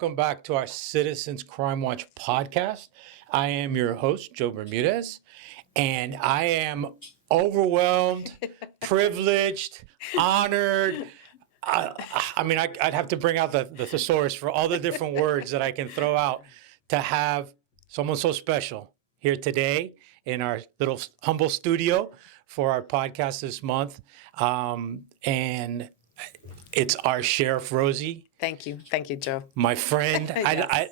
welcome back to our Citizens Crime Watch podcast. I am your host, Joe Bermudez, and I am overwhelmed, privileged, honored. I'd have to bring out the thesaurus for all the different words that I can throw out to have someone so special here today in our little humble studio for our podcast this month. And it's our Sheriff Rosie. Thank you, Joe. My friend. Yes.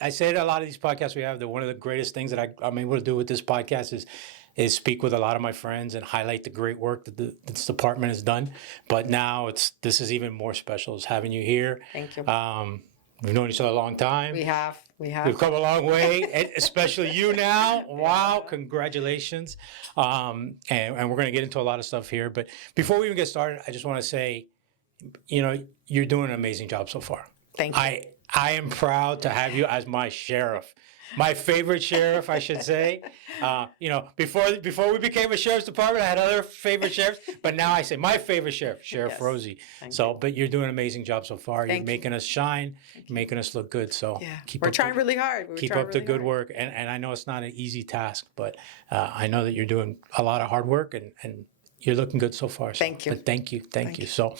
I said a lot of these podcasts we have that one of the greatest things that I'm able to do with this podcast is speak with a lot of my friends and highlight the great work that this department has done. But now this is even more special, is having you here. Thank you. We've known each other a long time. We have. We've come a long way, especially you now. Wow, congratulations. And we're going to get into a lot of stuff here. But before we even get started, I just want to say, you're doing an amazing job so far. Thank you. I am proud to have you as my sheriff. My favorite sheriff, I should say. Before we became a sheriff's department, I had other favorite sheriffs, but now I say my favorite sheriff, Sheriff Yes. Rosie. Thank you. But you're doing an amazing job so far. You're Thank making us shine, making us look good. So We're trying really hard. Keep up the good work. And I know it's not an easy task, but I know that you're doing a lot of hard work and you're looking good so far. So, Thank you. But thank you. So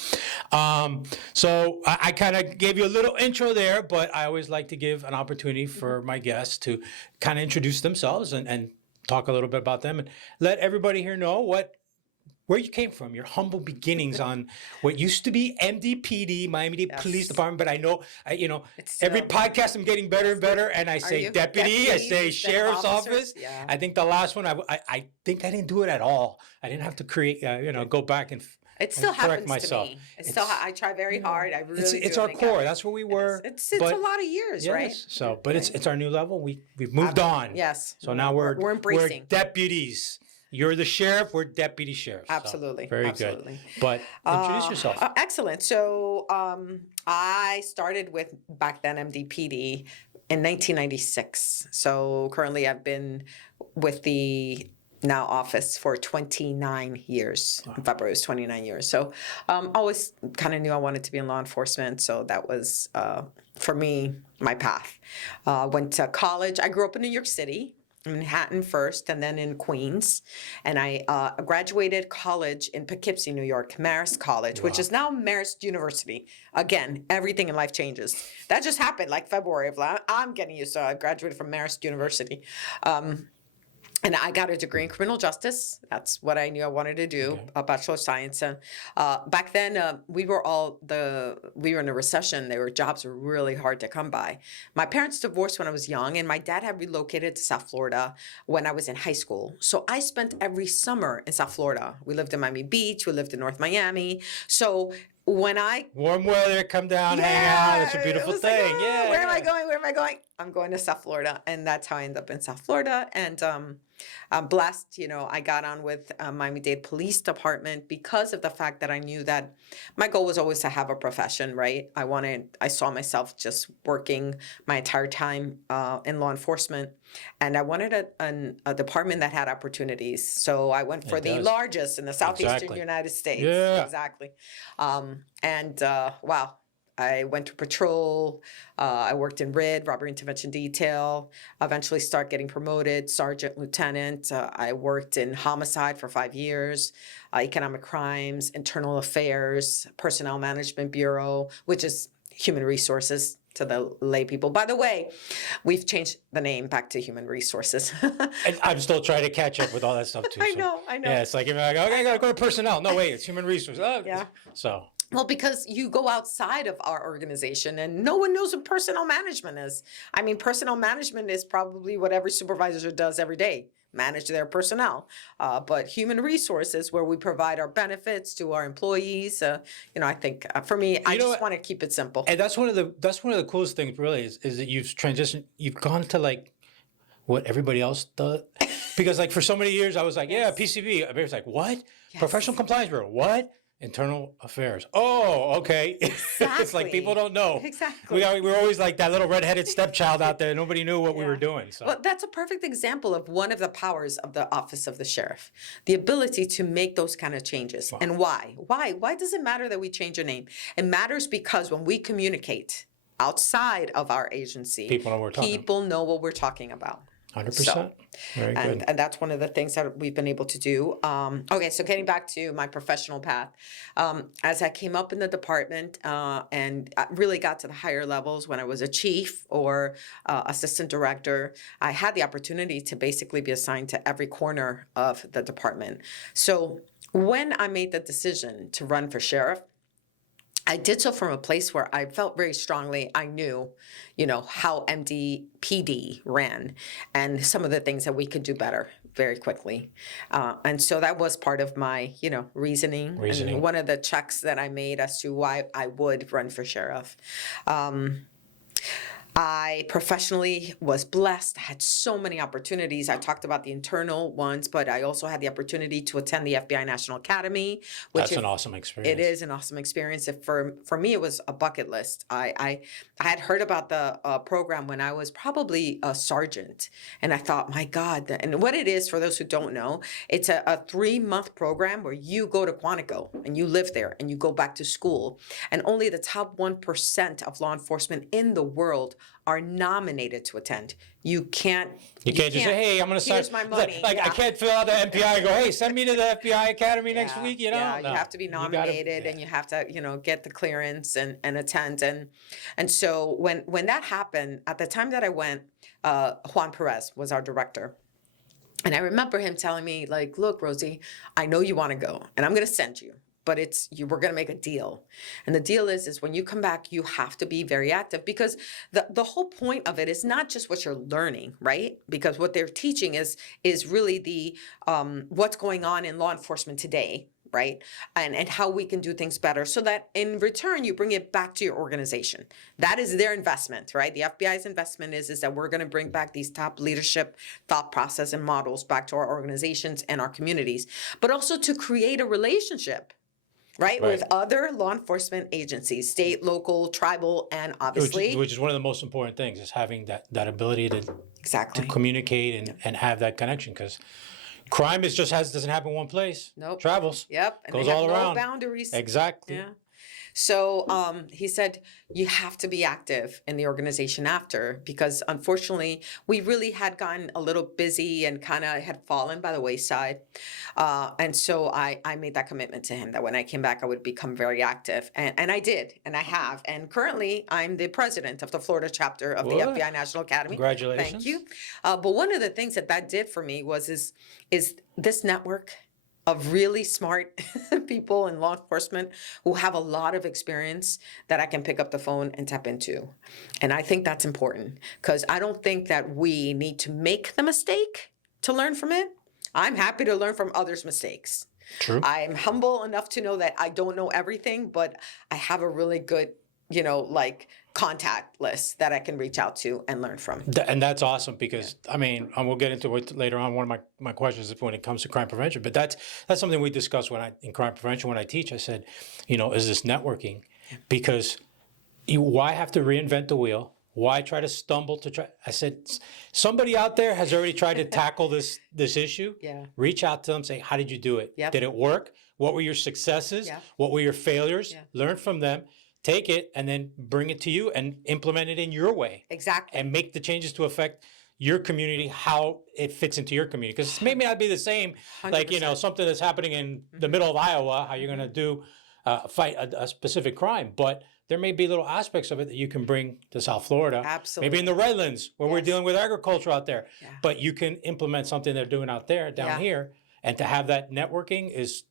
I kind of gave you a little intro there, but I always like to give an opportunity for my guests to kind of introduce themselves and talk a little bit about them and let everybody here know where you came from, your humble beginnings on what used to be MDPD, Miami-Dade Police Department. But I know, every podcast I'm getting better and better. And I say deputy, I say sheriff's office. Yeah. I think the last one, I think I didn't do it at all. I didn't have to create, go back and it still correct happens myself. to me. I try very hard. I really It's do our make core. effort. That's where we were. It's a lot of years, right? Yes. So, but it's our new level. We've moved on. Yes. So now we're embracing. We're deputies. You're the sheriff. We're deputy sheriffs. Absolutely. So, very good. But introduce yourself. Excellent. So I started with back then MDPD in 1996. So currently I've been with the now office for 29 years. In February was 29 years. So always kind of knew I wanted to be in law enforcement. So that was, for me, my path. Went to college. I grew up in New York City. Manhattan first and then in Queens. And I graduated college in Poughkeepsie, New York, Marist College, which is now Marist University. Again, everything in life changes. That just happened like February of I'm getting used to. I graduated from Marist University. And I got a degree in criminal justice. That's what I knew I wanted to do, a Bachelor of Science. And back then, we were in a recession. Jobs were really hard to come by. My parents divorced when I was young, and my dad had relocated to South Florida when I was in high school. So I spent every summer in South Florida. We lived in Miami Beach. We lived in North Miami. So when warm weather, come down, hang out. It's a beautiful thing. Like, where am I going? I'm going to South Florida, and that's how I ended up in South Florida. And I'm blessed, I got on with Miami-Dade Police Department because of the fact that I knew that my goal was always to have a profession, right? I saw myself just working my entire time in law enforcement, and I wanted a department that had opportunities. So I went for the largest in the southeastern United States. Yeah. Exactly. Wow. I went to patrol. I worked in RID, robbery intervention detail. Eventually start getting promoted, sergeant, lieutenant. I worked in homicide for 5 years, economic crimes, internal affairs, personnel management bureau, which is human resources to the lay people. By the way, we've changed the name back to human resources. I'm still trying to catch up with all that stuff too. I know. Yeah, it's like, okay, I gotta go to personnel. No, wait, it's human resources. Oh, yeah. So. Well, because you go outside of our organization and no one knows what personnel management is. I mean, personnel management is probably what every supervisor does every day, manage their personnel. But human resources, where we provide our benefits to our employees, I think for me, I just want to keep it simple. And that's one of the coolest things, really, is that you've transitioned. You've gone to like what everybody else does. Because like for so many years, I was like, PCB. Everybody's like, what? Yes. Professional Compliance Bureau? What? Internal affairs. Oh, okay. Exactly. It's like people don't know. Exactly. We're always like that little redheaded stepchild out there. Nobody knew what we were doing. So. Well, that's a perfect example of one of the powers of the office of the sheriff, the ability to make those kind of changes. Wow. And why? Why does it matter that we change a name? It matters because when we communicate, outside of our agency, People know what we're talking about. people know what we're talking about. 100%. Very good. And that's one of the things that we've been able to do. Okay, so getting back to my professional path, as I came up in the department and I really got to the higher levels when I was a chief or assistant director, I had the opportunity to basically be assigned to every corner of the department. So when I made the decision to run for sheriff, I did so from a place where I felt very strongly I knew, how MDPD ran and some of the things that we could do better very quickly. And so that was part of my, reasoning. And one of the checks that I made as to why I would run for sheriff. I professionally was blessed. I had so many opportunities. I talked about the internal ones, but I also had the opportunity to attend the FBI National Academy. That's an awesome experience. It is an awesome experience. For me, it was a bucket list. I had heard about the program when I was probably a sergeant, and I thought, my God. And what it is, for those who don't know, it's a 3-month program where you go to Quantico and you live there and you go back to school. And only the top 1% of law enforcement in the world are nominated to attend. You can't just say, hey, I'm going to start. Here's my money. I can't fill out the MPI and go, hey, send me to the FBI Academy next week. Yeah, No. you have to be nominated and you have to, get the clearance and attend. And so when that happened, at the time that I went, Juan Perez was our director. And I remember him telling me, like, look, Rosie, I know you want to go and I'm going to send you. But we're going to make a deal. And the deal is when you come back, you have to be very active, because the whole point of it is not just what you're learning, right? Because what they're teaching is really the what's going on in law enforcement today, right? And how we can do things better, so that in return, you bring it back to your organization. That is their investment, right? The FBI's investment is that we're going to bring back these top leadership thought process and models back to our organizations and our communities, but also to create a relationship, right, with other law enforcement agencies, state, local, tribal, and obviously... Which is one of the most important things, is having that ability to communicate and have that connection, because crime doesn't happen in one place. Nope. Travels. Yep. And goes they have all around. No boundaries. Exactly. Yeah. So he said, you have to be active in the organization after, because unfortunately, we really had gotten a little busy and kind of had fallen by the wayside. And so I made that commitment to him that when I came back, I would become very active. And I did, and I have. And currently, I'm the president of the Florida chapter of the FBI National Academy. Congratulations. Thank you. But one of the things that did for me is this network of really smart people in law enforcement who have a lot of experience that I can pick up the phone and tap into. And I think that's important, because I don't think that we need to make the mistake to learn from it. I'm happy to learn from others' mistakes. True. I'm humble enough to know that I don't know everything, but I have a really good, contact list that I can reach out to and learn from. And that's awesome, because and we'll get into it later on. One of my questions is when it comes to crime prevention, but that's something we discussed in crime prevention when I teach. I said, is this networking? Because why have to reinvent the wheel? Why try to stumble I said, somebody out there has already tried to tackle this issue. Yeah. Reach out to them, say, how did you do it? Yep. Did it work? What were your successes? Yeah. What were your failures? Yeah. Learn from them. Take it and then bring it to you and implement it in your way. Exactly. And make the changes to affect your community, how it fits into your community. Because it may not be the same, 100%. like, something that's happening in the middle of Iowa, how you're going to do fight a specific crime. But there may be little aspects of it that you can bring to South Florida. Absolutely. Maybe in the Redlands, where we're dealing with agriculture out there. Yeah. But you can implement something they're doing out there, down here. And to have that networking is...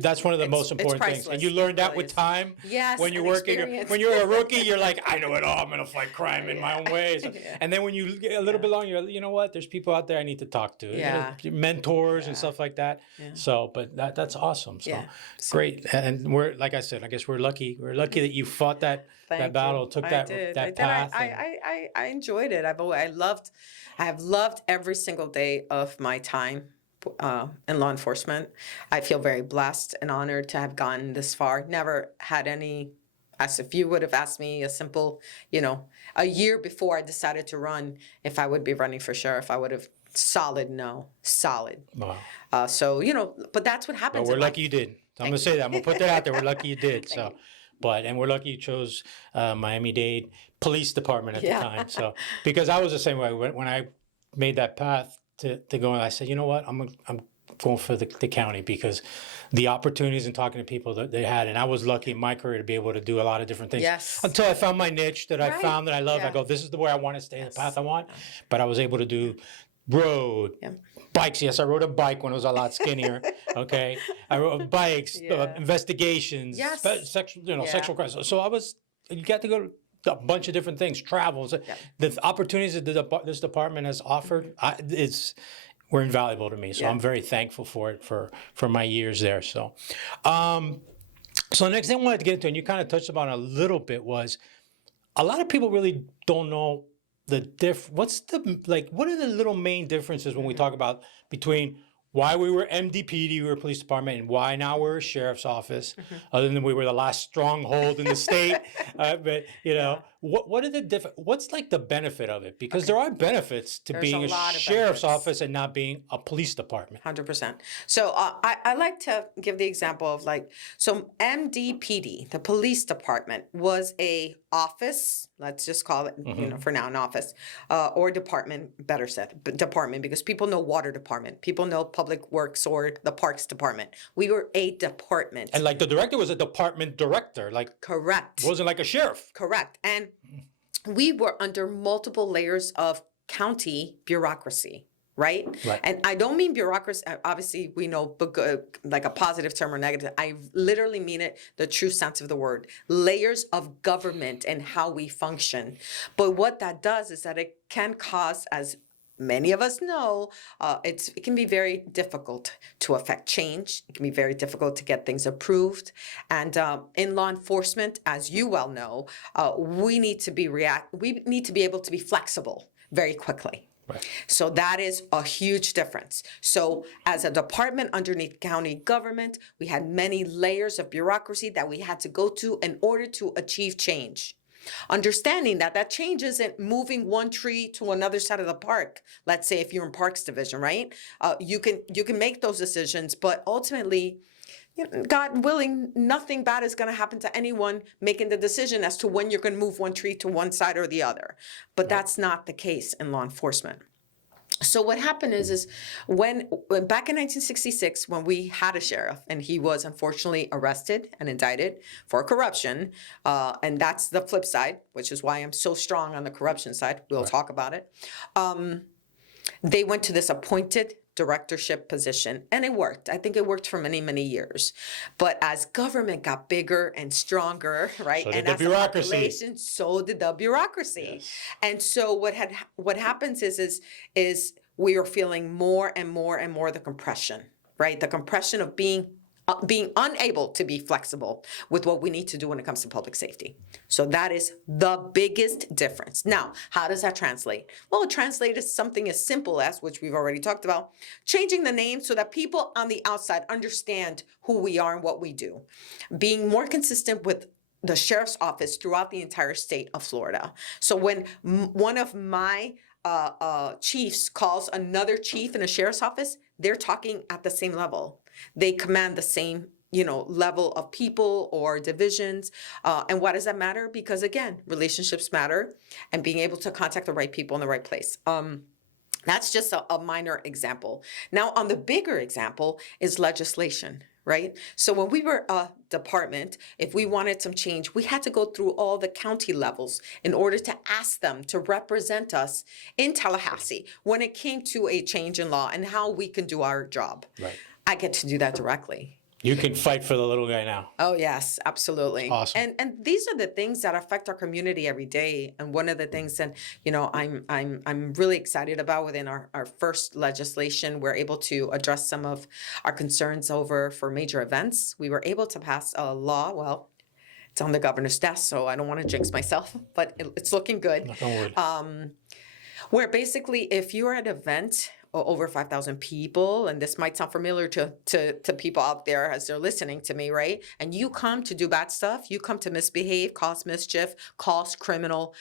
that's one of the most important things. And you learn that with time. Yes. When you're working, when you're a rookie, you're like, I know it all. I'm going to fight crime in my own ways. And then when you get a little bit longer, you're like, you know what? There's people out there I need to talk to. Yeah. Mentors and stuff like that. Yeah. So, but that's awesome. So great. And we're, like I said, I guess we're lucky. We're lucky that you fought that battle, took that path. I enjoyed it. I have loved every single day of my time in law enforcement. I feel very blessed and honored to have gotten this far. Never had any, as if you would have asked me a simple, a year before I decided to run, if I would be running for sheriff, I would have solid. Wow. So, but that's what happens. But we're lucky you did. I'm going to say that. I'm going to put that out there. We're lucky you did. So and we're lucky you chose Miami-Dade Police Department at Yeah. the time. So because I was the same way when I made that path to go, I said, you know what, I'm going for the county because the opportunities and talking to people that they had, and I was lucky in my career to be able to do a lot of different things. Yes. Until I found my niche that I Right. found that I love. Yeah. I go, this is the way I want to stay, Yes. the path I want. But I was able to do road, Yeah. bikes. Yes, I rode a bike when I was a lot skinnier. Okay, I rode bikes, Yeah. investigations, Yes. sexual, Yeah. sexual crisis. So you got to go to a bunch of different things, travels. Yeah. The opportunities that this department has offered, were invaluable to me. So Yeah. I'm very thankful for it for my years there. So, so the next thing I wanted to get into, and you kind of touched upon a little bit, was a lot of people really don't know what are the little main differences when we talk about between why we were MDPD, we were police department, and why now we're a sheriff's office, other than we were the last stronghold in the state. But what are the what's like the benefit of it? Because there are benefits to There's being a a lot of sheriff's benefits. office and not being a police department. 100%. So I like to give the example of so MDPD, the police department, was a office, let's just call it, for now, an office, or department, better said, department, because people know water department, people know public works or the parks department. We were a department. And like the director was a department director, like Correct. wasn't like a sheriff. Correct. And we were under multiple layers of county bureaucracy, right? Right. And I don't mean bureaucracy, obviously we know like a positive term or negative. I literally mean it, the true sense of the word. Layers of government and how we function. But what that does is that it can cause, as many of us know, it can be very difficult to affect change. It can be very difficult to get things approved. And in law enforcement, as you well know, we need to be able to be flexible very quickly. Right. So that is a huge difference. So as a department underneath county government, we had many layers of bureaucracy that we had to go to in order to achieve change. Understanding that change isn't moving one tree to another side of the park. Let's say if you're in Parks Division, right? You can make those decisions, but ultimately, God willing, nothing bad is going to happen to anyone making the decision as to when you're going to move one tree to one side or the other. But that's not the case in law enforcement. So what happened is when back in 1966, when we had a sheriff and he was unfortunately arrested and indicted for corruption, and that's the flip side, which is why I'm so strong on the corruption side. We'll talk about it. They went to this appointed directorship position, and it worked. I think it worked for many, many years. But as government got bigger and stronger, right, So did and the as bureaucracy. the population, so did the bureaucracy. Yes. And so what happens is we are feeling more and more and more the compression, right? The compression of being unable to be flexible with what we need to do when it comes to public safety. So that is the biggest difference. Now, how does that translate? Well, it translates as something as simple as, which we've already talked about, changing the name so that people on the outside understand who we are and what we do. Being more consistent with the sheriff's office throughout the entire state of Florida. So when one of my chiefs calls another chief in a sheriff's office, they're talking at the same level. They command the same, level of people or divisions. And why does that matter? Because again, relationships matter and being able to contact the right people in the right place. That's just a minor example. Now, on the bigger example is legislation, right? So when we were a department, if we wanted some change, we had to go through all the county levels in order to ask them to represent us in Tallahassee when it came to a change in law and how we can do our job. Right. I get to do that directly. You can fight for the little guy now. Oh yes, absolutely. Awesome. And these are the things that affect our community every day. And one of the things that I'm really excited about within our first legislation, we're able to address some of our concerns for major events. We were able to pass a law. Well, it's on the governor's desk, so I don't want to jinx myself, but it's looking good. Don't worry. Where basically, if you're at an event over 5,000 people, and this might sound familiar to people out there as they're listening to me, right? And you come to do bad stuff, you come to misbehave, cause mischief, cause criminal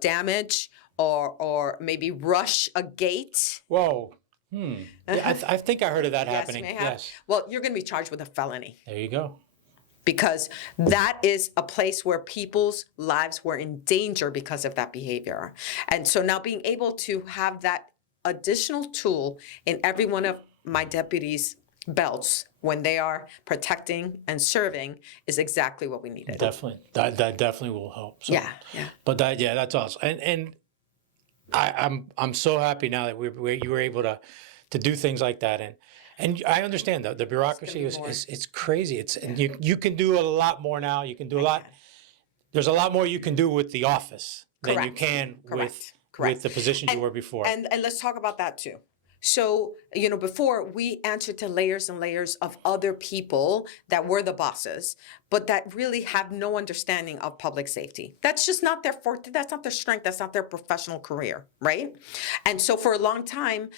damage, or maybe rush a gate. Whoa. Yeah, I think I heard of that happening. Yes, you may have. Yes. Well, you're going to be charged with a felony. There you go. because that is a place where people's lives were in danger because of that behavior. And so now being able to have that additional tool in every one of my deputies' belts when they are protecting and serving is exactly what we needed. Definitely. That definitely will help. So, Yeah. But that's awesome. And I'm so happy now that you were able to do things like that. And I understand the bureaucracy it's crazy. And you can do a lot more now. You can do a lot. There's a lot more you can do with the office than you can with the positions you were before. And let's talk about that too. So, before we answered to layers and layers of other people that were the bosses, but that really have no understanding of public safety. That's just not their forte. That's not their strength. That's not their professional career, right? And so for a long time,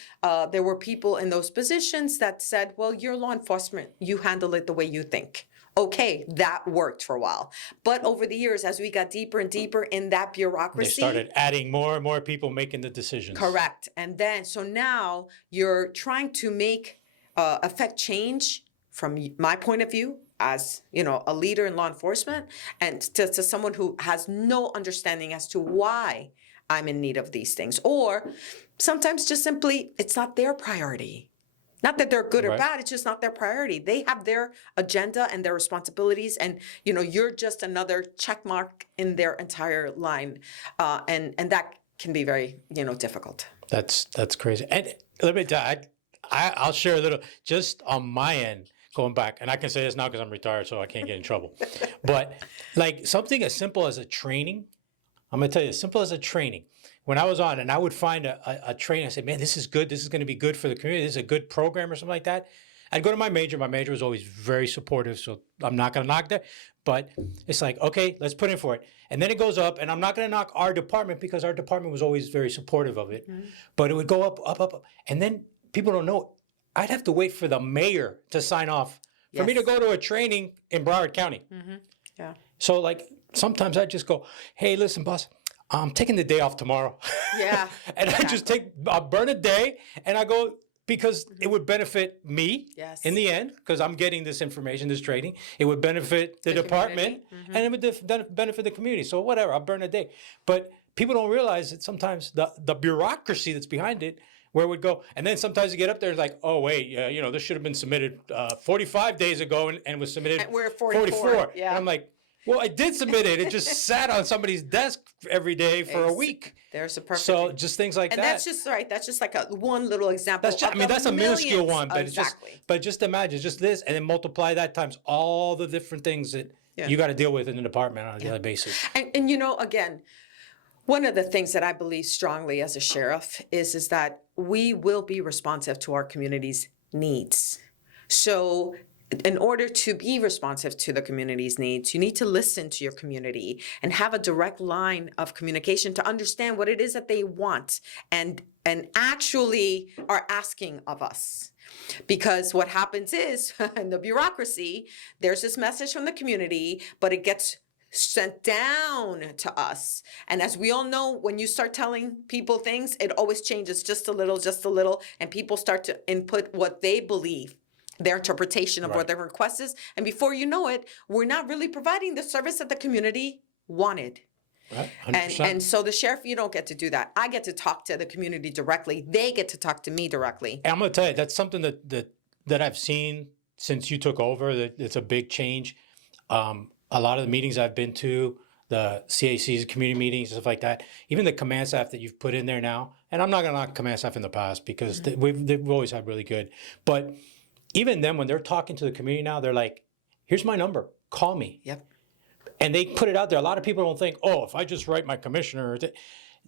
there were people in those positions that said, well, you're law enforcement. You handle it the way you think. Okay, that worked for a while. But over the years, as we got deeper and deeper in that bureaucracy, they started adding more and more people making the decisions. Correct. And then, so now you're trying to affect change from my point of view as, a leader in law enforcement, and to someone who has no understanding as to why I'm in need of these things. Or sometimes just simply, it's not their priority. Not that they're good or bad, it's just not their priority. They have their agenda and their responsibilities, and you're just another check mark in their entire line, and that can be very difficult. That's crazy. And let me tell you, I'll share a little just on my end going back, and I can say this now because I'm retired, so I can't get in trouble. But like something as simple as a training, I'm gonna tell you, as simple as a training. When I was on, and I would find a training, I said, man, this is good. This is going to be good for the community. This is a good program or something like that. I'd go to my major. My major was always very supportive, so I'm not going to knock that. But it's like, okay, let's put in for it. And then it goes up, and I'm not going to knock our department because our department was always very supportive of it. Mm-hmm. But it would go up, up, up, up. And then people don't know. I'd have to wait for the mayor to sign off for me to go to a training in Broward County. Mm-hmm. Yeah. So like sometimes I just go, hey, listen, boss, I'm taking the day off tomorrow. Yeah. And exactly. I burn a day and I go, because it would benefit me in the end, because I'm getting this information, this training. It would benefit the department and it would benefit the community. So whatever, I'll burn a day. But people don't realize that sometimes the bureaucracy that's behind it, where it would go. And then sometimes you get up there and like, oh, wait, this should have been submitted 45 days ago and was submitted and we're 44. Yeah. And I'm like, well, I did submit it. It just sat on somebody's desk every day for a week. There's a perfect. So just things like that. And that's just right. That's just like one little example. That's a minuscule one, but exactly. Just imagine just this, and then multiply that times all the different things that you got to deal with in the department on a daily basis. And again, one of the things that I believe strongly as a sheriff is that we will be responsive to our community's needs. So in order to be responsive to the community's needs, you need to listen to your community and have a direct line of communication to understand what it is that they want and actually are asking of us. Because what happens is in the bureaucracy, there's this message from the community, but it gets sent down to us. And as we all know, when you start telling people things, it always changes just a little, and people start to input what they believe, their interpretation of what their request is. And before you know it, we're not really providing the service that the community wanted. Right. And so the sheriff, you don't get to do that. I get to talk to the community directly. They get to talk to me directly. And I'm going to tell you, that's something that I've seen since you took over, that it's a big change. A lot of the meetings I've been to, the CAC's community meetings, stuff like that, even the command staff that you've put in there now, and I'm not going to knock command staff in the past because they've always had really good, but even them, when they're talking to the community now, they're like, here's my number, call me. Yep. And they put it out there. A lot of people don't think, oh, if I just write my commissioner,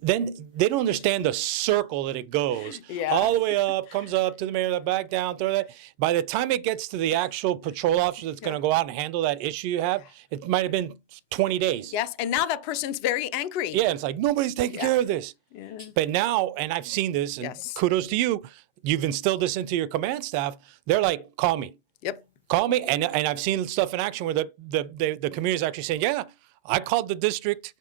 then they don't understand the circle that it goes. Yeah. All the way up, comes up to the mayor, back down, throw that. By the time it gets to the actual patrol officer that's going to go out and handle that issue you have, it might have been 20 days. Yes, and now that person's very angry. Yeah, it's like, nobody's taking care of this. Yeah. But now, and I've seen this, and kudos to you, you've instilled this into your command staff. They're like, call me. Yep. Call me. And I've seen stuff in action where the community is actually saying, yeah, I called the district,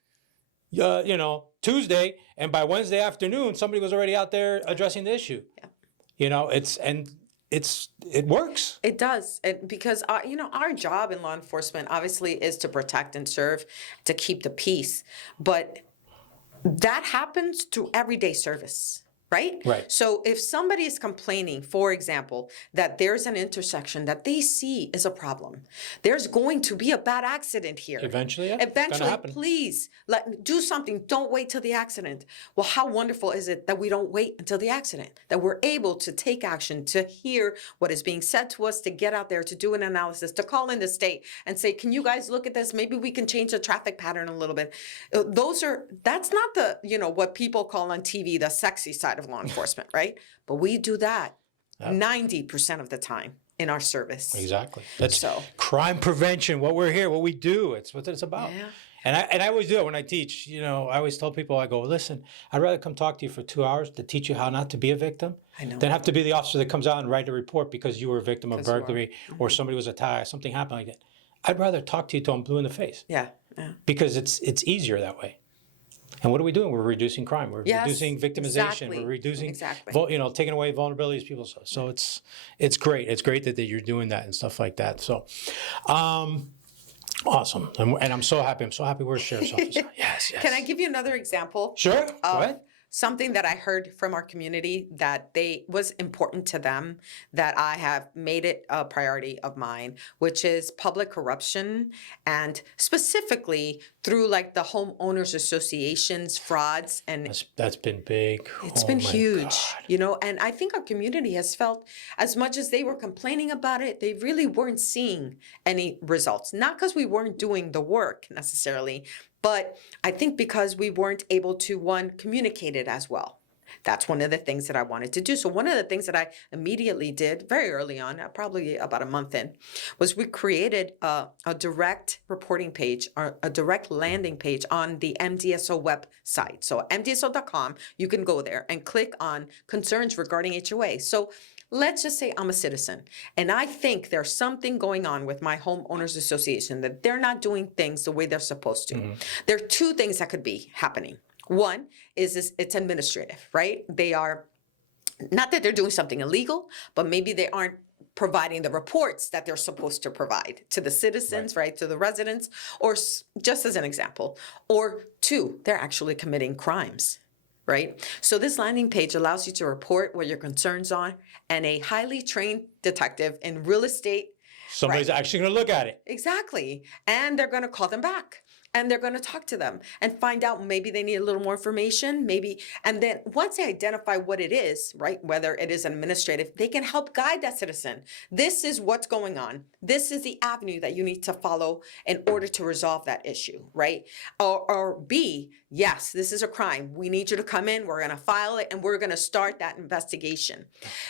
Tuesday, and by Wednesday afternoon, somebody was already out there addressing the issue. Yeah. it works. It does. Because, our job in law enforcement obviously is to protect and serve, to keep the peace. But that happens through everyday service. Right? Right. So if somebody is complaining, for example, that there's an intersection that they see is a problem, there's going to be a bad accident here. Eventually, yeah, it's gonna Eventually, happen. please do something. Don't wait till the accident. Well, how wonderful is it that we don't wait until the accident, that we're able to take action, to hear what is being said to us, to get out there, to do an analysis, to call in the state and say, can you guys look at this? Maybe we can change the traffic pattern a little bit. That's not the, what people call on TV, the sexy side of law enforcement, right? But we do that 90% of the time in our service. Exactly. That's crime prevention, what we're here, what we do. It's what it's about. Yeah. And I always do it when I teach. I always tell people, I go, listen, I'd rather come talk to you for 2 hours to teach you how not to be a victim than have to be the officer that comes out and write a report because you were a victim of burglary or somebody was attacked, something happened like that. I'd rather talk to you till I'm blue in the face. Yeah. Because it's easier that way. And what are we doing? We're reducing crime. We're reducing victimization. Exactly. We're reducing, Exactly. Taking away vulnerabilities of people. So it's great. It's great that you're doing that and stuff like that. So, awesome. And I'm so happy. I'm so happy we're a sheriff's officer. Yes. Can I give you another example? Sure. Go ahead. Something that I heard from our community that was important to them, that I have made it a priority of mine, which is public corruption, and specifically through like the homeowners associations, frauds, and that's been big. It's been huge, and I think our community has felt, as much as they were complaining about it, they really weren't seeing any results. Not because we weren't doing the work necessarily, but I think because we weren't able to, communicate it as well. That's one of the things that I wanted to do. So one of the things that I immediately did very early on, probably about a month in, was we created a direct reporting page, or a direct landing page on the MDSO website. So MDSO.com, you can go there and click on concerns regarding HOA. So let's just say I'm a citizen and I think there's something going on with my homeowners association, that they're not doing things the way they're supposed to. Mm-hmm. There are two things that could be happening. One is it's administrative, right? They are, not that they're doing something illegal, but maybe they aren't providing the reports that they're supposed to provide to the citizens, right? To the residents, or just as an example. Or two, they're actually committing crimes. Right? So this landing page allows you to report what your concerns are, and a highly trained detective in real estate. Somebody's actually going to look at it. Exactly. And they're going to call them back. And they're going to talk to them and find out maybe they need a little more information, maybe. And then once they identify what it is, right, whether it is administrative, they can help guide that citizen. This is what's going on. This is the avenue that you need to follow in order to resolve that issue, right? Or B, yes, this is a crime. We need you to come in. We're going to file it and we're going to start that investigation.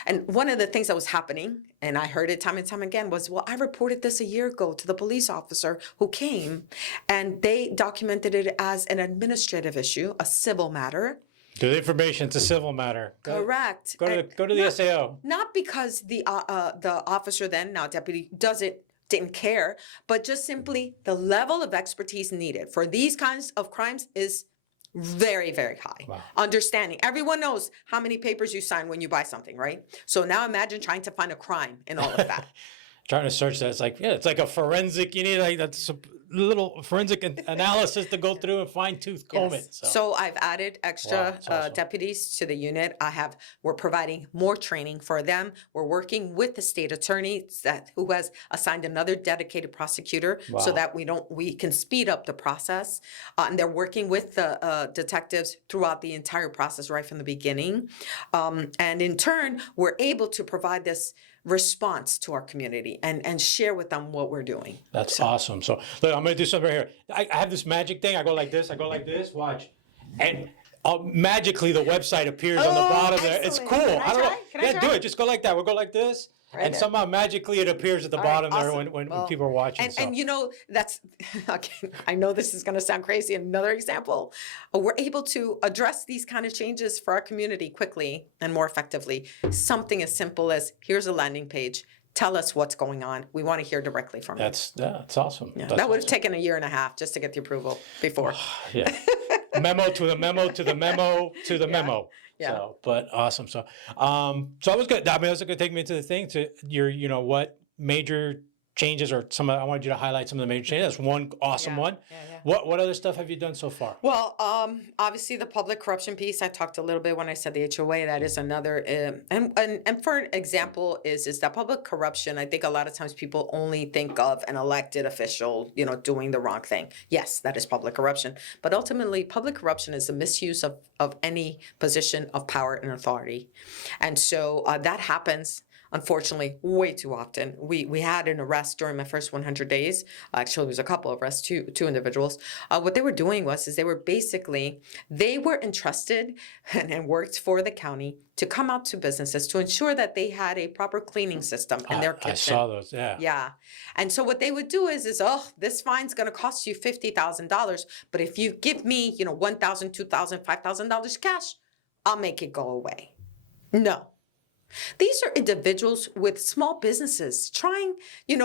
And one of the things that was happening, and I heard it time and time again, was, well, I reported this a year ago to the police officer who came, and they documented it as an administrative issue, a civil matter. The information, it's a civil matter. Correct. Go to the SAO. Not because the officer then, now deputy, didn't care, but just simply the level of expertise needed for these kinds of crimes is very, very high. Wow. Understanding. Everyone knows how many papers you sign when you buy something, right? So now imagine trying to find a crime in all of that. Trying to search that, it's like a forensic. You need that's a little forensic analysis to go through and fine tooth comb it. So I've added extra awesome. deputies to the unit. We're providing more training for them. We're working with the state attorney who has assigned another dedicated prosecutor so that we can speed up the process. And they're working with the detectives throughout the entire process right from the beginning. And in turn, we're able to provide this response to our community and share with them what we're doing. That's awesome. So look, I'm going to do something right here. I have this magic thing. I go like this, watch. And magically the website appears on the bottom there. It's cool. I don't know. Do it. Just go like that. We'll go like this. Right and there. Somehow magically it appears at the bottom there when people are watching. And that's, okay, I know this is going to sound crazy. Another example, we're able to address these kind of changes for our community quickly and more effectively. Something as simple as, here's a landing page. Tell us what's going on. We want to hear directly from you. That's awesome. Yeah. That would have taken a year and a half just to get the approval before. Yeah. Memo to the memo to the memo to the memo. Yeah. So, but awesome. So I was good. I mean, that was going to take me to the thing to your, what major changes or I wanted you to highlight some of the major changes. That's one awesome Yeah, one. yeah. What other stuff have you done so far? Well, obviously the public corruption piece, I talked a little bit when I said the HOA, that is another, and for an example is that public corruption, I think a lot of times people only think of an elected official, doing the wrong thing. Yes, that is public corruption. But ultimately, public corruption is the misuse of any position of power and authority. And so that happens, unfortunately, way too often. We had an arrest during my first 100 days. Actually, there was a couple of arrests, two individuals. What they were doing was they were entrusted and worked for the county to come out to businesses to ensure that they had a proper cleaning system in their kitchen. I saw those, yeah. Yeah. And so what they would do is this fine's going to cost you $50,000, but if you give me, $1,000, $2,000, $5,000 cash, I'll make it go away. No. These are individuals with small businesses trying to,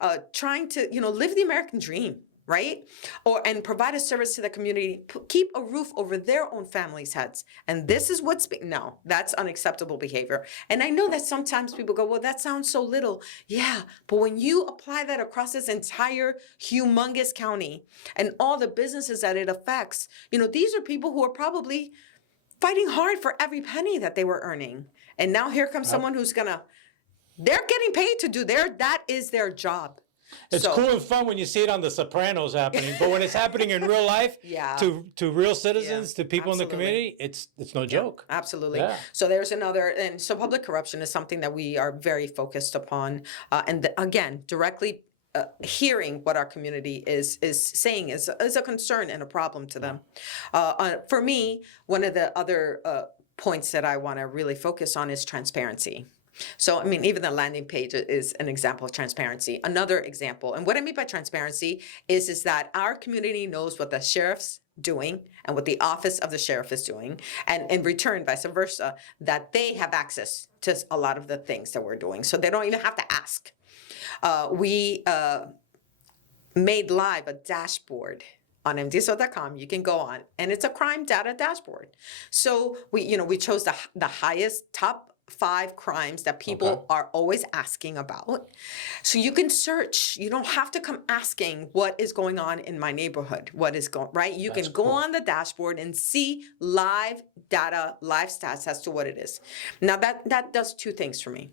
live the American dream, right? And provide a service to the community, keep a roof over their own families' heads. And this is no, that's unacceptable behavior. And I know that sometimes people go, well, that sounds so little. Yeah, but when you apply that across this entire humongous county and all the businesses that it affects, these are people who are probably fighting hard for every penny that they were earning. And now here comes someone who's they're getting paid to do that is their job. It's cool and fun when you see it on The Sopranos happening, but when it's happening in real life, to real citizens, to people in the community, it's no joke. Absolutely. Yeah. So there's and so public corruption is something that we are very focused upon, again, directly hearing what our community is saying is a concern and a problem to them. For me, one of the other points that I want to really focus on is transparency. So, I mean, even the landing page is an example of transparency. Another example, and what I mean by transparency is that our community knows what the sheriff's doing and what the office of the sheriff is doing, and in return, vice versa, that they have access to a lot of the things that we're doing. So they don't even have to ask. We made live a dashboard on MDSO.com. You can go on, and it's a crime data dashboard. So we chose the highest top 5 crimes that people are always asking about. So you can search. You don't have to come asking what is going on in my neighborhood. What is going right? You can go on the dashboard and see live data, live stats as to what it is. Now that does 2 things for me.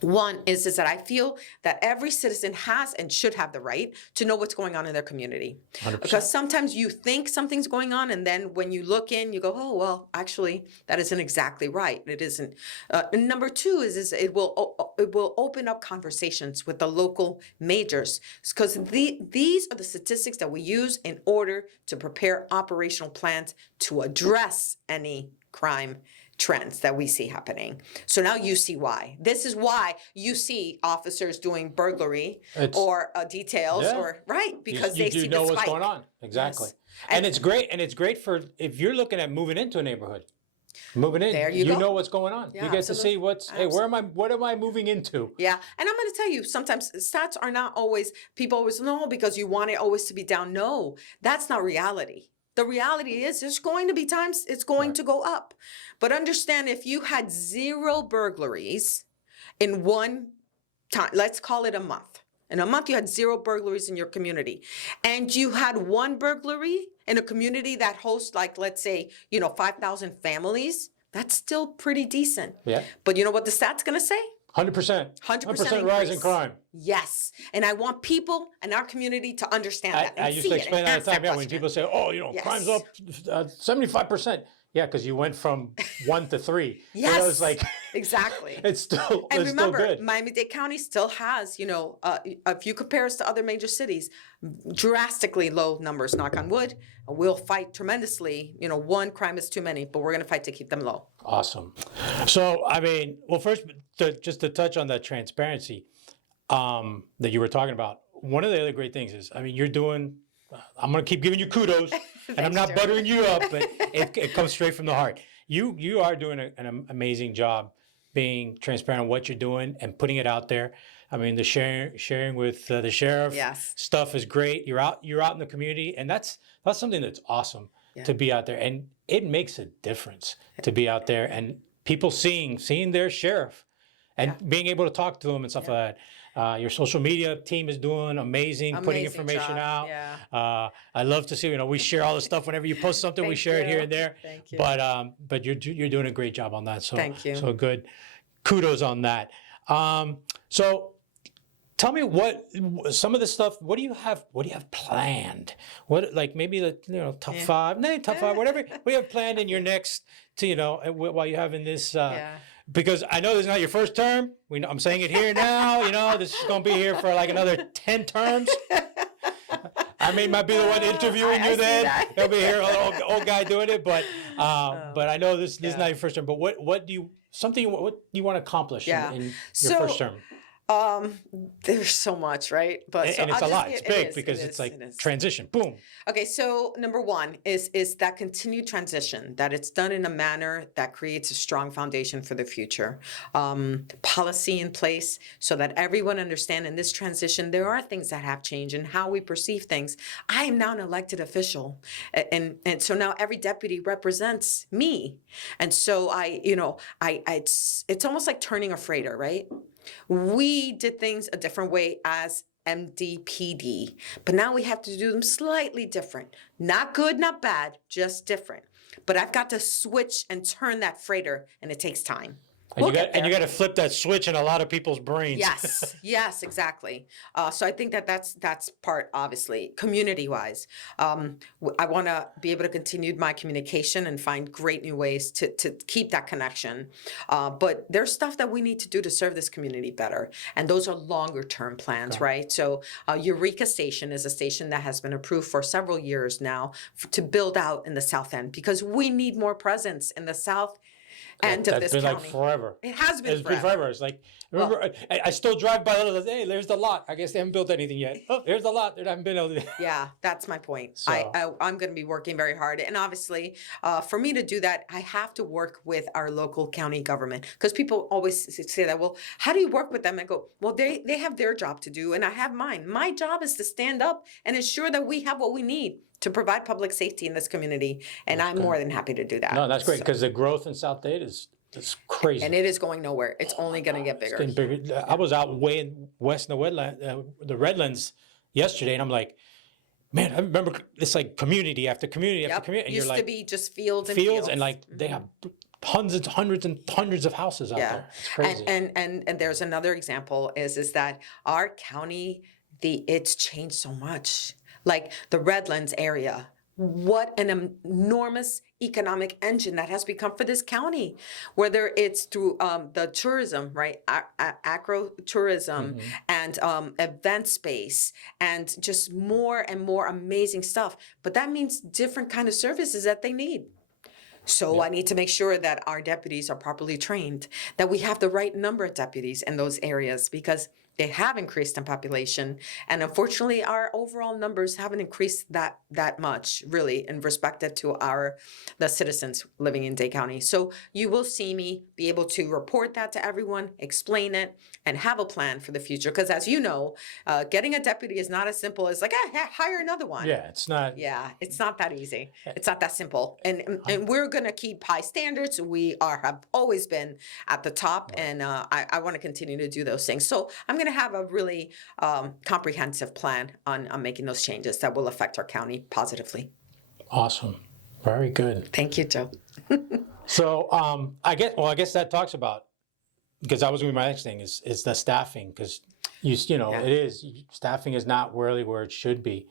One is that I feel that every citizen has and should have the right to know what's going on in their community. 100%. Because sometimes you think something's going on, and then when you look in, you go, oh, well, actually, that isn't exactly right. It isn't. And number 2 is it will open up conversations with the local majors, because these are the statistics that we use in order to prepare operational plans to address any crime trends that we see happening. So now you see why. This is why you see officers doing burglary or details because they see you know the what's spike. going on. Exactly. Yes. And it's great. And it's great for if you're looking at moving into a neighborhood. Moving in, there you go. know what's going on. Yeah, you get to see what am I moving into? Yeah. And I'm going to tell you, sometimes stats are not always, people always know because you want it always to be down. No, that's not reality. The reality is there's going to be times it's going to go up. But understand, if you had 0 burglaries in one time, let's call it a month. In a month, you had 0 burglaries in your community. And you had 1 burglary in a community that hosts, like, let's say, 5,000 families. That's still pretty decent. Yeah. But you know what the stat's going to say? 100%. 100% rise in crime. Yes. And I want people in our community to understand that. I used to explain that all the time. Yeah, when people say, crime's up 75%. Yeah, because you went from 1 to 3. Yes. It was like exactly. It's still and it's remember, still good. Miami-Dade County still has, if you compare us to other major cities, drastically low numbers, knock on wood. We'll fight tremendously. 1 crime is too many, but we're going to fight to keep them low. Awesome. So, I mean, well, first, just to touch on that transparency that you were talking about, one of the other great things is, I mean, you're doing, I'm going to keep giving you kudos, and I'm not buttering you up, but it comes straight from the heart. You are doing an amazing job being transparent on what you're doing and putting it out there. I mean, the sharing with the sheriff stuff is great. You're out in the community, and that's something that's awesome. to be out there, and it makes a difference to be out there and people seeing their sheriff and being able to talk to them and stuff like that. Your social media team is doing amazing putting information job. out. I love to see, we share all the stuff whenever you post something, we share it here and there. Thank you. But you're doing a great job on that. So Thank you. So good. Kudos on that. So tell me some of the stuff. What do you have planned? What, like, maybe the top five, whatever. What do you have planned in your next, while you're having this? Because I know this is not your first term. I'm saying it here now. This is going to be here for like another 10 terms. I might be the one interviewing you then. He'll be here, old guy doing it. But I know this is not your first term. But what do you want to accomplish in your first term? There's so much, right? But and it's a lot. It's big because it's like transition. Boom. Okay, so number one is that continued transition, that it's done in a manner that creates a strong foundation for the future. Policy in place so that everyone understands in this transition there are things that have changed in how we perceive things. I am now an elected official, and so now every deputy represents me, and so it's almost like turning a freighter, right? We did things a different way as MDPD, but now we have to do them slightly different. Not good, not bad, just different. But I've got to switch and turn that freighter, and it takes time. And you got to flip that switch in a lot of people's brains. Yes, exactly. So I think that's part, obviously, community-wise. I want to be able to continue my communication and find great new ways to keep that connection. But there's stuff that we need to do to serve this community better, and those are longer-term plans, right? So Eureka Station is a station that has been approved for several years now to build out in the South End because we need more presence in the South end of this county. That's been like forever. It has been forever. It's been forever. It's like, remember, I still drive by the hey, there's the lot. I guess they haven't built anything yet. Oh, there's the lot. They haven't been able to. Yeah, that's my point. So. I'm going to be working very hard. And obviously, for me to do that, I have to work with our local county government. Because people always say that, well, how do you work with them? I go, well, they have their job to do, and I have mine. My job is to stand up and ensure that we have what we need to provide public safety in this community. And I'm more than happy to do that. No, that's great, because the growth in South Dade is crazy. And it is going nowhere. It's only going to get bigger. It's getting bigger. I was out way in west in the Redlands yesterday, and I'm like, man, I remember it's like community after community after community. And Used you're to like, be just fields and fields. And like they have hundreds and hundreds of houses out there. It's crazy. And there's another example is that our county, it's changed so much. Like the Redlands area, what an enormous economic engine that has become for this county, whether it's through the tourism, right? Agro-tourism and event space and just more and more amazing stuff. But that means different kind of services that they need. So I need to make sure that our deputies are properly trained, that we have the right number of deputies in those areas, because they have increased in population, and unfortunately our overall numbers haven't increased that much, really, in respect to the citizens living in Dade County. So you will see me be able to report that to everyone, explain it, and have a plan for the future. Because as you know, getting a deputy is not as simple as like, hire another one. Yeah, it's not. Yeah, it's not that easy. It's not that simple. And we're going to keep high standards. We have always been at the top, and I want to continue to do those things. So I'm going to have a really comprehensive plan on making those changes that will affect our county positively. Awesome. Very good. Thank you, Joe. So I guess that talks about, because that was going to be my next thing, is the staffing, because it is, staffing is not really where it should be.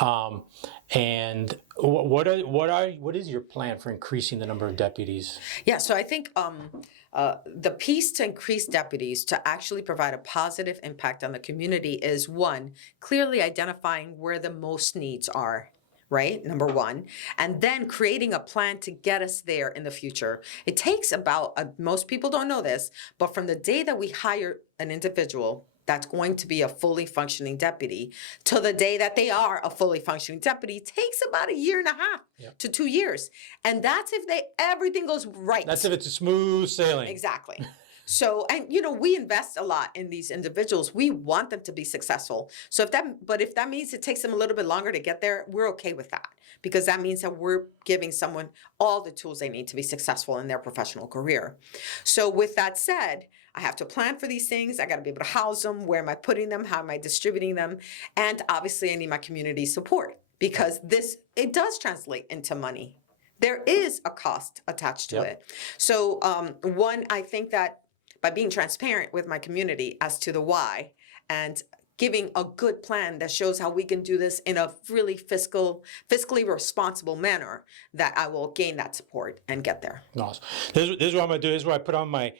And what is your plan for increasing the number of deputies? Yeah, so I think the piece to increase deputies to actually provide a positive impact on the community is, one, clearly identifying where the most needs are. Right? Number one. And then creating a plan to get us there in the future. It takes about, most people don't know this, but from the day that we hire an individual that's going to be a fully functioning deputy to the day that they are a fully functioning deputy takes about 1.5 years to 2 years. And that's if everything goes right. That's if it's a smooth sailing. Exactly. So, and we invest a lot in these individuals. We want them to be successful. So if that means it takes them a little bit longer to get there, we're okay with that, because that means that we're giving someone all the tools they need to be successful in their professional career. So with that said, I have to plan for these things. I got to be able to house them. Where am I putting them? How am I distributing them? And obviously I need my community support, because it does translate into money. There is a cost attached to it. So I think that by being transparent with my community as to the why, and giving a good plan that shows how we can do this in a really fiscally responsible manner, that I will gain that support and get there. Awesome. This is what I'm going to do. This is where I put on my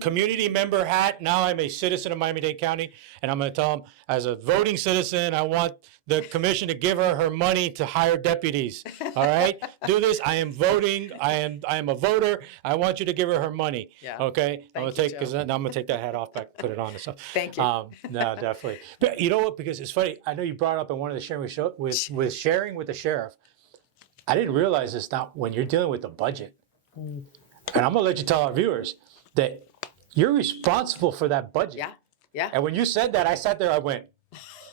community member hat. Now I'm a citizen of Miami-Dade County, and I'm going to tell them, as a voting citizen, I want the commission to give her money to hire deputies. All right? Do this. I am voting. I am a voter. I want you to give her money. Yeah. Okay? I'm going to take that hat off back, put it on and stuff. Thank you. No, definitely. But you know what? Because it's funny. I know you brought up in one of the sharing with sharing with the sheriff. I didn't realize this. Now, when you're dealing with the budget, and I'm going to let you tell our viewers that you're responsible for that budget. Yeah. Yeah. And when you said that, I sat there, I went,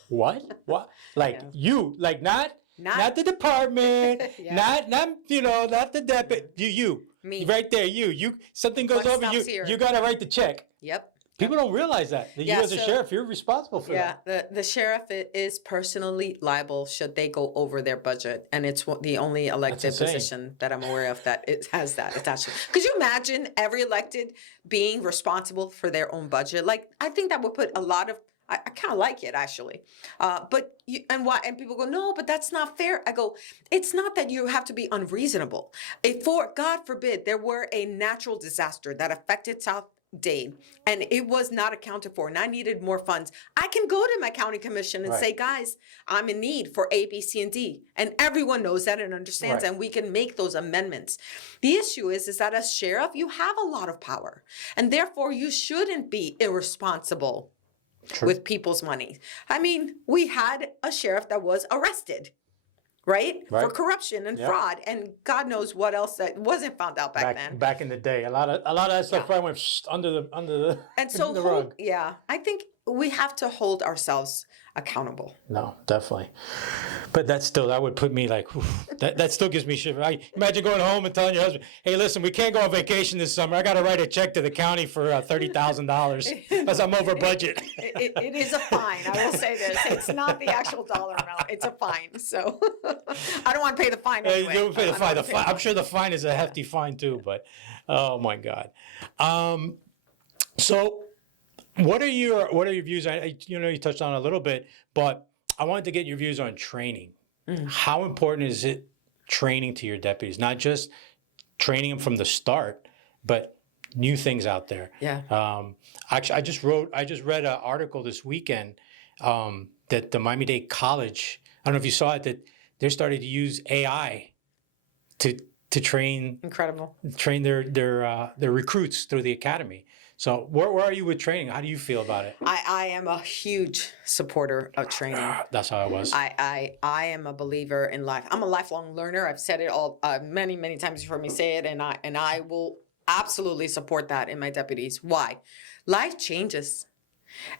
what? What? Like you, like not the department, not the deputy, you. Me. Right there, you. Something goes over, you got to write the check. Yep. People don't realize that you as a sheriff, you're responsible for that. Yeah, the sheriff is personally liable should they go over their budget, and it's the only elected position that I'm aware of that has that attached. Could you imagine every elected being responsible for their own budget? Like, I think that would put a lot of. I kind of like it, actually, and people go, no, but that's not fair. I go, it's not that you have to be unreasonable. If, for God forbid, there were a natural disaster that affected South-Dade and it was not accounted for and I needed more funds, I can go to my county commission and say, guys, I'm in need for A, B, C, and D. And everyone knows that and understands, and we can make those amendments. The issue is that as sheriff, you have a lot of power, and therefore you shouldn't be irresponsible with people's money. I mean, we had a sheriff that was arrested. Right? For corruption and fraud, and God knows what else that wasn't found out back then. Back in the day, a lot of that stuff probably went under the and so the rug. I think we have to hold ourselves accountable. No, definitely. But that would put me like, that still gives me shiver. Imagine going home and telling your husband, hey, listen, we can't go on vacation this summer. I got to write a check to the county for $30,000 because I'm over budget. It is a fine. I will say this. It's not the actual dollar amount. It's a fine. So I don't want to pay the fine anyway. Don't pay the fine. I'm sure the fine is a hefty fine too, but oh my God. So what are your views? You touched on it a little bit, but I wanted to get your views on training. How important is it training to your deputies? Not just training them from the start, but new things out there. Yeah. Actually, I just read an article this weekend that the Miami-Dade College, I don't know if you saw it, that they're starting to use AI to train their recruits through the academy. So where are you with training? How do you feel about it? I am a huge supporter of training. That's how I was. I am a believer in life. I'm a lifelong learner. I've said it all many, many times. You've heard me say it, and I will absolutely support that in my deputies. Why? Life changes,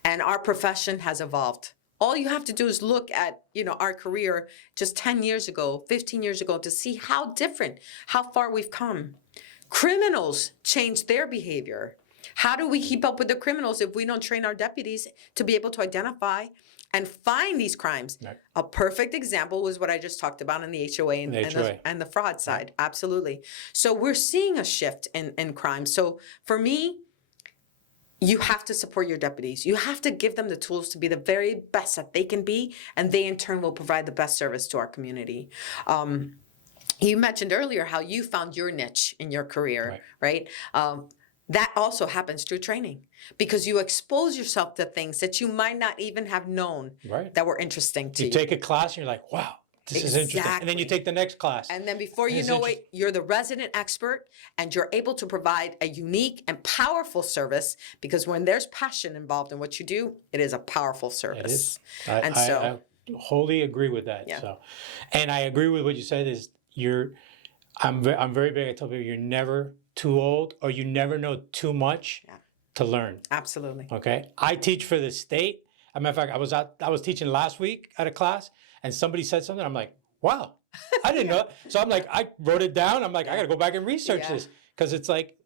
and our profession has evolved. All you have to do is look at, our career just 10 years ago, 15 years ago, to see how different, how far we've come. Criminals change their behavior. How do we keep up with the criminals if we don't train our deputies to be able to identify and find these crimes? Right. A perfect example was what I just talked about in the HOA and the fraud side. Right. Absolutely. So we're seeing a shift in crime. So for me, you have to support your deputies. You have to give them the tools to be the very best that they can be, and they in turn will provide the best service to our community. You mentioned earlier how you found your niche in your career, right? That also happens through training, because you expose yourself to things that you might not even have known that were interesting to you. You take a class and you're like, wow, this is interesting. And then you take the next class. And then before you know it, you're the resident expert, and you're able to provide a unique and powerful service, because when there's passion involved in what you do, it is a powerful service. It is. I wholly agree with that. Yeah. So, and I agree with what you said is I'm very big. I tell people you're never too old, or you never know too much to learn. Absolutely. Okay. I teach for the state. As a matter of fact, I was teaching last week at a class, and somebody said something. I'm like, wow, I didn't know. So I'm like, I wrote it down. I'm like, I got to go back and research this, because it's like,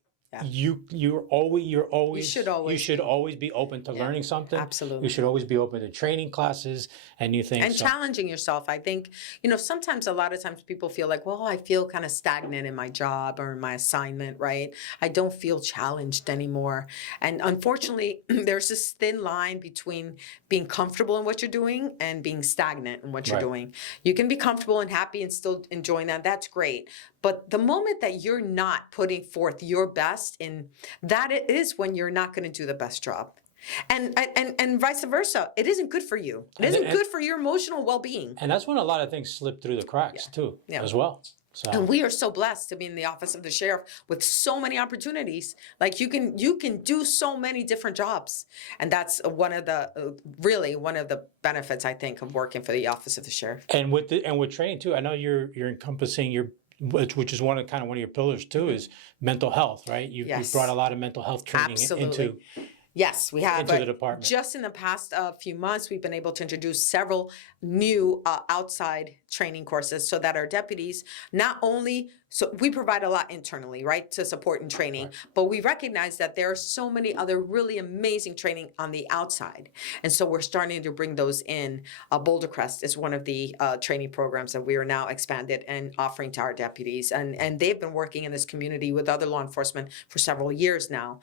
you're always you should always be open to learning something. Absolutely. You should always be open to training classes and new things. And challenging yourself. I think, sometimes a lot of times people feel like, well, I feel kind of stagnant in my job or in my assignment, right? I don't feel challenged anymore. And unfortunately, there's this thin line between being comfortable in what you're doing and being stagnant in what you're doing. You can be comfortable and happy and still enjoying that. That's great. But the moment that you're not putting forth your best in that, it is when you're not going to do the best job. And vice versa. It isn't good for you. It isn't good for your emotional well-being. And that's when a lot of things slip through the cracks too, as well. So. And we are so blessed to be in the office of the sheriff with so many opportunities. Like you can do so many different jobs, and that's one of the benefits, I think, of working for the office of the sheriff. And with training too, I know you're encompassing which is one of your pillars too, is mental health, right? You've brought a lot of mental health training into. Yes, we have. Into the department. Just in the past few months, we've been able to introduce several new outside training courses so that our deputies so we provide a lot internally, right, to support and training, but we recognize that there are so many other really amazing training on the outside. And so we're starting to bring those in. Boulder Crest is one of the training programs that we are now expanded and offering to our deputies. And they've been working in this community with other law enforcement for several years now.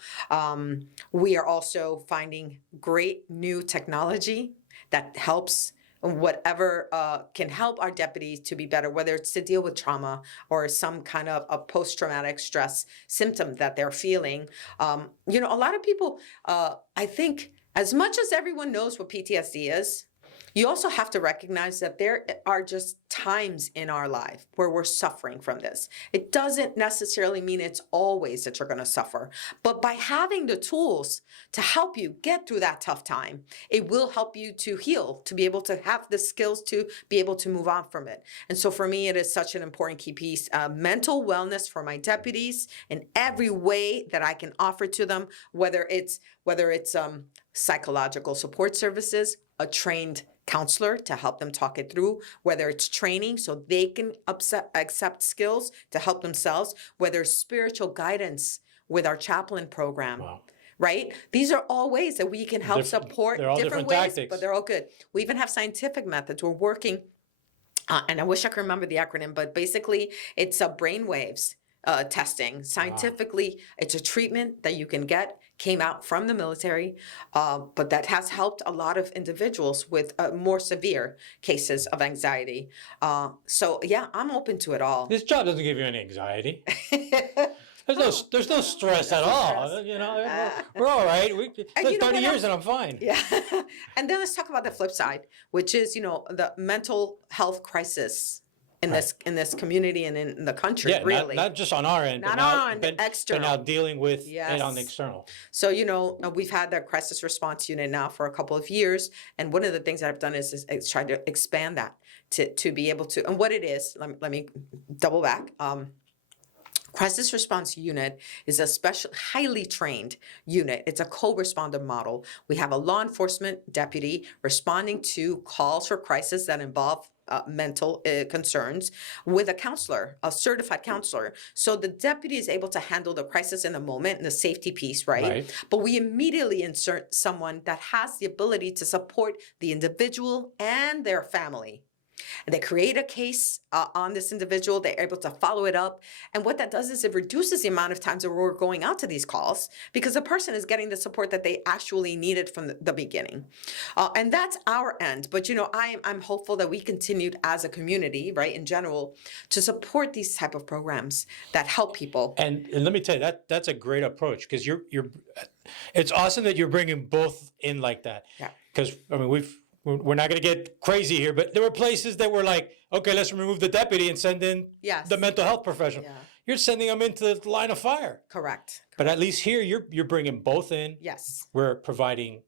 We are also finding great new technology that helps whatever can help our deputies to be better, whether it's to deal with trauma or some kind of a post-traumatic stress symptom that they're feeling. A lot of people, I think, as much as everyone knows what PTSD is, you also have to recognize that there are just times in our life where we're suffering from this. It doesn't necessarily mean it's always that you're going to suffer, but by having the tools to help you get through that tough time, it will help you to heal, to be able to have the skills to be able to move on from it. And so for me, it is such an important key piece. Mental wellness for my deputies in every way that I can offer to them, whether it's psychological support services, a trained counselor to help them talk it through, whether it's training so they can accept skills to help themselves, whether it's spiritual guidance with our chaplain program. Wow. Right? These are all ways that we can help support different ways, tactics. But they're all good. We even have scientific methods. We're working, and I wish I could remember the acronym, but basically it's brain waves testing. Scientifically, it's a treatment that you can get, came out from the military, but that has helped a lot of individuals with more severe cases of anxiety. So yeah, I'm open to it all. This job doesn't give you any anxiety. There's no stress at all. We're all right. There's 30 years and I'm fine. Yeah. And then let's talk about the flip side, which is, the mental health crisis in this community and in the country, really. Not just on our end, external. But now dealing with it on the external. So, we've had the crisis response unit now for a couple of years. And one of the things that I've done is try to expand that to be able to, and what it is, let me double back. Crisis response unit is a special, highly trained unit. It's a co-responder model. We have a law enforcement deputy responding to calls for crisis that involve mental concerns with a counselor, a certified counselor. So the deputy is able to handle the crisis in the moment and the safety piece, right? But we immediately insert someone that has the ability to support the individual and their family. And they create a case on this individual. They're able to follow it up. And what that does is it reduces the amount of times that we're going out to these calls because the person is getting the support that they actually needed from the beginning. And that's our end. But, I'm hopeful that we continued as a community, right, in general, to support these type of programs that help people. And let me tell you, that's a great approach because it's awesome that you're bringing both in like that. Yeah. Because, we're not going to get crazy here, but there were places that were like, okay, let's remove the deputy and send in the mental health professional. Yeah. You're sending them into the line of fire. Correct. But at least here, you're bringing both in. Yes. We're providing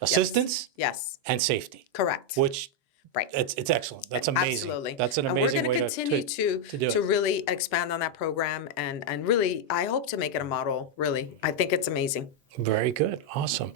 assistance. Yes. And safety. Correct. Which Right. It's excellent. That's amazing. Absolutely. That's an And amazing we're way going to continue to do it. to really expand on that program and really, I hope to make it a model, really. I think it's amazing. Very good. Awesome.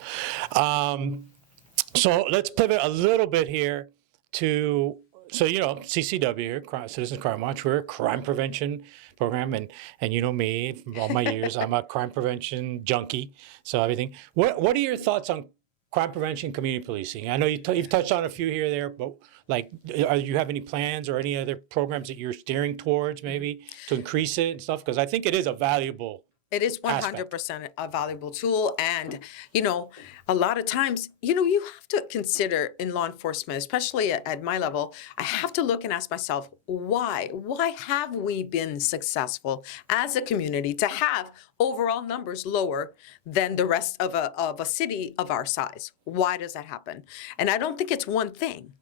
So let's pivot a little bit here to, so, CCW here, Citizens Crime Watch, we're a crime prevention program. And you know me, from all my years, I'm a crime prevention junkie. So everything. What are your thoughts on crime prevention, community policing? I know you've touched on a few here or there, but like, do you have any plans or any other programs that you're steering towards maybe to increase it and stuff? Because I think it is a valuable. It is 100% a valuable tool. And, a lot of times, you have to consider in law enforcement, especially at my level, I have to look and ask myself, why? Why have we been successful as a community to have overall numbers lower than the rest of a city of our size? Why does that happen? And I don't think it's one thing.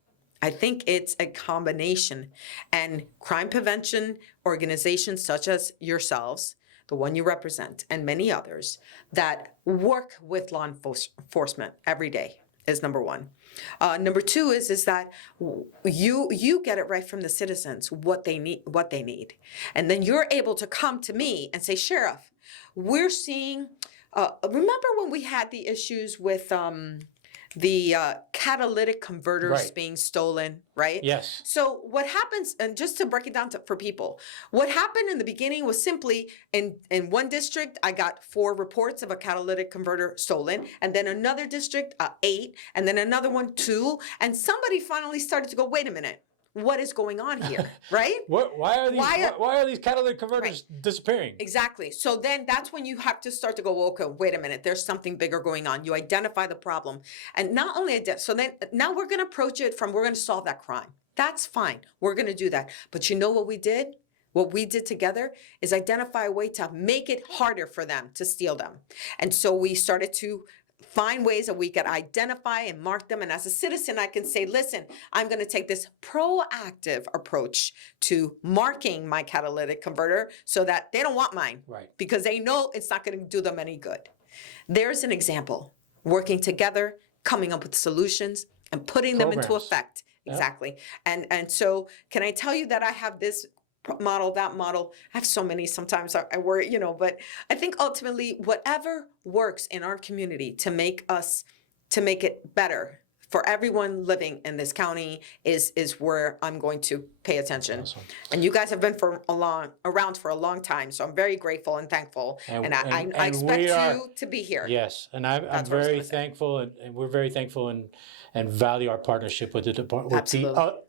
I think it's a combination. And crime prevention organizations such as yourselves, the one you represent, and many others that work with law enforcement every day is number one. Number two is that you get it right from the citizens what they need, and then you're able to come to me and say, Sheriff, we're seeing. Remember when we had the issues with the catalytic converters being stolen, right? Yes. So what happens, and just to break it down for people, what happened in the beginning was simply in one district, I got 4 reports of a catalytic converter stolen, and then another district, 8, and then another one, 2, and somebody finally started to go, wait a minute. What is going on here, right? Why are these catalytic converters disappearing? Exactly. So then that's when you have to start to go, okay, wait a minute, there's something bigger going on. You identify the problem. And not only, so then now we're going to approach it from, we're going to solve that crime. That's fine. We're going to do that. But you know what we did? What we did together is identify a way to make it harder for them to steal them. And so we started to find ways that we could identify and mark them. And as a citizen, I can say, listen, I'm going to take this proactive approach to marking my catalytic converter so that they don't want mine. Right. Because they know it's not going to do them any good. There's an example. Working together, coming up with solutions, and putting them into effect. Yep. Exactly. And so can I tell you that I have this model, that model? I have so many, sometimes I worry, but I think ultimately whatever works in our community to make it better for everyone living in this county is where I'm going to pay attention. Awesome. And you guys have been around for a long time, so I'm very grateful and thankful. And I expect you to be here. Yes, and I'm very thankful, and we're very thankful and value our partnership with the department, with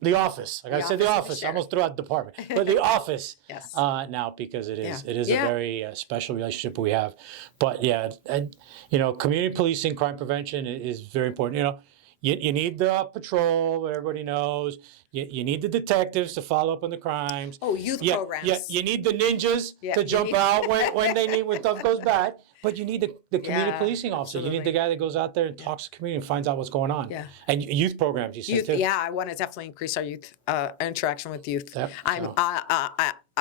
the office. Like I said, the office. I almost threw out department, but the office. Yes. Now, because it is a very special relationship we have. But yeah, and community policing, crime prevention is very important. You need the patrol, everybody knows. You need the detectives to follow up on the crimes. Oh, youth programs. Yeah, you need the ninjas to jump out when stuff goes bad. But you need the community policing officer. Absolutely. You need the guy that goes out there and talks to the community and finds out what's going on. Yeah. And youth programs, you said too. Yeah, I want to definitely increase our youth interaction with youth. Yep.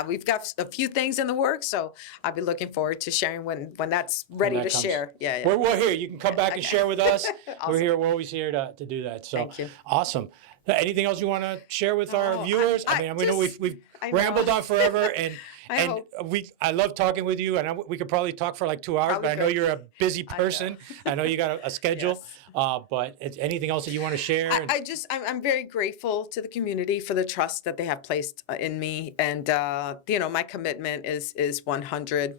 We've got a few things in the works, so I'll be looking forward to sharing when that's ready to share. Yeah. We're here. You can come back and share with us. Awesome. We're here. We're always here to do that. So thank you. Awesome. Anything else you want to share with our viewers? I know we've rambled on forever, and I love talking with you, and we could probably talk for like 2 hours, but I know you're a busy person. I know you got a schedule. Yes. But anything else that you want to share? I'm very grateful to the community for the trust that they have placed in me, and my commitment is 100%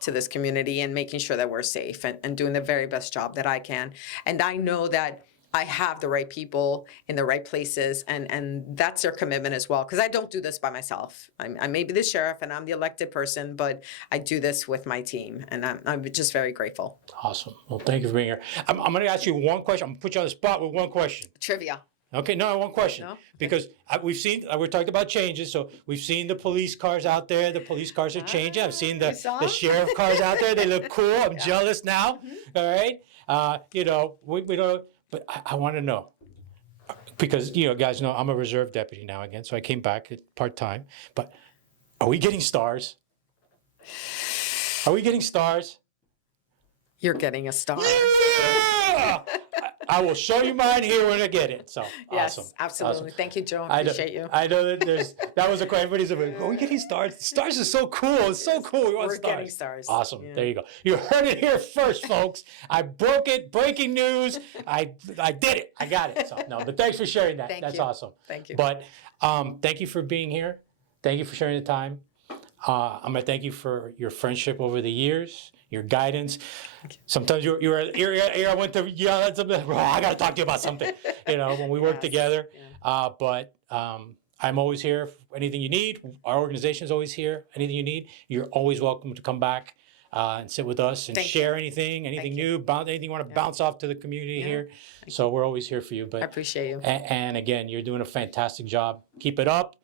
to this community and making sure that we're safe and doing the very best job that I can. And I know that I have the right people in the right places, and that's their commitment as well. Because I don't do this by myself. I may be the sheriff and I'm the elected person, but I do this with my team, and I'm just very grateful. Awesome. Well, thank you for being here. I'm going to ask you one question. I'm going to put you on the spot with one question. Trivia. Okay, no, one question. No? Because we've seen, we're talking about changes, so we've seen the police cars out there. The police cars are changing. I've seen the sheriff cars out there. They look cool. I'm jealous now. Mm-hmm. All right. We don't. But I want to know, because, guys know I'm a reserve deputy now again, so I came back part-time. But are we getting stars? Are we getting stars? You're getting a star. Yeah! I will show you mine here when I get it. So Yes, awesome. absolutely. Awesome. Thank you, Joe. I know, Appreciate you. I know that that was a question. Everybody's like, "Are we getting stars? Stars is so cool. It's so cool. We want We're stars." getting stars. Awesome. Yeah. There you go. You heard it here first, folks. I broke it. Breaking news. I did it. I got it. So no, but thanks for sharing that. That's awesome. Thank you. But thank you for being here. Thank you for sharing the time. I'm gonna thank you for your friendship over the years, your guidance. Sometimes you I went to yell at something. "Oh, I got to talk to you about something." When we work together. Yeah. But I'm always here for anything you need. Our organization's always here. Anything you need, you're always welcome to come back and sit with us and share anything new, anything you want to bounce off to the community here. So we're always here for you. But I appreciate you. And again, you're doing a fantastic job. Keep it up.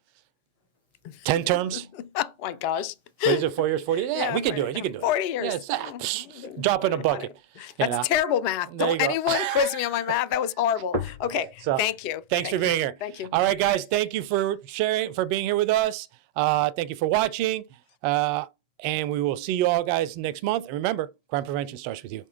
10 terms. Oh my gosh. What is it, 4 years, 40? Yeah, we can do it. You can do it. 40 years. Yeah, drop in a bucket. That's terrible math. There you Don't go. anyone quiz me on my math. That was horrible. Okay. So, thank you. Thanks for being here. Thank you. All right, guys. Thank you for sharing, for being here with us. Thank you for watching. And we will see you all guys next month. And remember, crime prevention starts with you.